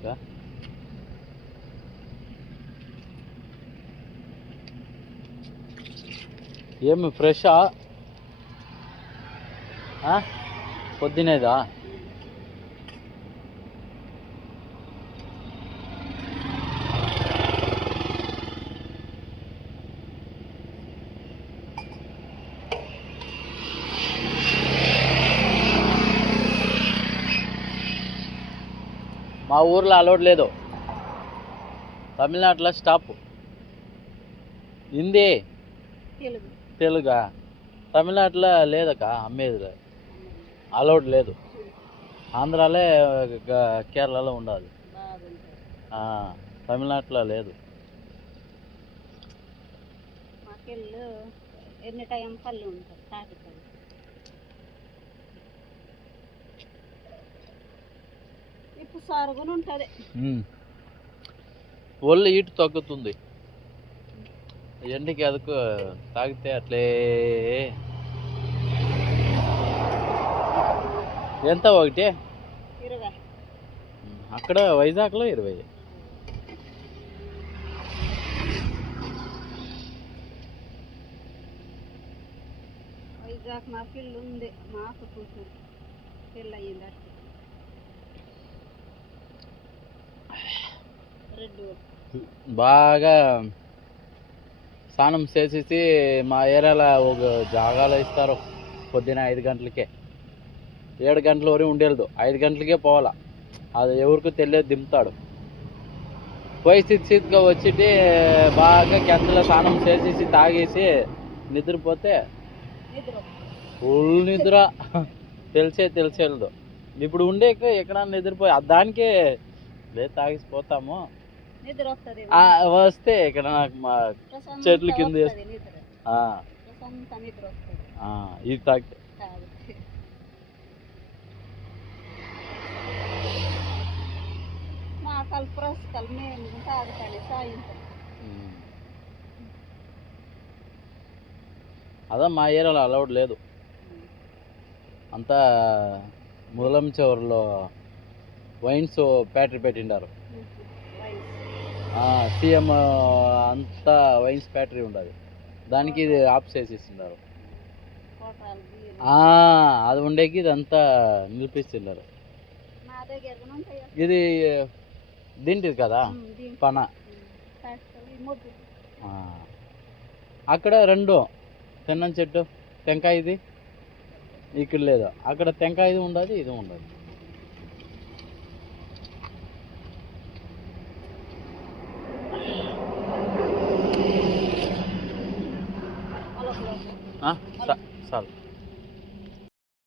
నీకా ఏమి ఫ్రెషా పొద్దునేదా మా ఊర్లో అలౌడ్ లేదు, తమిళనాడులో స్టాప్. హిందీ తెలుగా తమిళనాడులో లేదక్క, అమ్మేది అలౌడ్ లేదు. ఆంధ్రాలో కేరళలో ఉండాలి, తమిళనాడులో లేదు. ఎన్ని టైం పళ్ళు ఉంటారు తాటిపల్లి. ఇప్పుడు సారుగుని ఉంటుంది, ఒళ్ళు హీట్ తగ్గుతుంది. ఎండికి అదుకు తాగితే అట్లే. ఎంత ఒకటి 20, అక్కడ వైజాగ్లో 20. వైజాగ్ మా పిల్లు ఉంది, మాకు కూతురు పిల్ల అయ్యింది. బాగా స్నానం చేసేసి మా ఏరియాలో ఒక జాగాలో ఇస్తారు. పొద్దున 5 గంటలకే, 7 గంటల వరకు ఉండేది, 5 గంటలకే పోవాలా. అది ఎవరికి తెలియదు, దింపుతాడు. పోయి స్థితిగా వచ్చిటి బాగా గంటలో స్నానం చేసేసి తాగేసి నిద్రపోతే ఫుల్ నిద్ర. తెలిసేది. ఇప్పుడు ఉండేక ఎక్కడ నిద్రపోయి దానికే లేదు తాగేసిపోతాము. వస్తే ఇక్కడ నాకు మా చెట్ల కింద ఇది తాగితే అదా మా ఏరియాలో అలౌడ్ లేదు. అంతా ముదలం చివరిలో వైన్స్ ఫ్యాక్టరీ పెట్టిండారు. సీఎం అంతా వైన్స్ ఫ్యాక్టరీ ఉండదు, దానికి ఇది ఆఫ్ చేసేస్తున్నారు. అది ఉండేకి ఇదంతా నిలిపిస్తున్నారు. ఇది దీంటిది కదా పన. అక్కడ 2 తెన్నం చెట్టు టెంకాయది ఇక్కడ లేదు. అక్కడ టెంకాయది ఉండదు, ఇది ఉండదు. చాలు.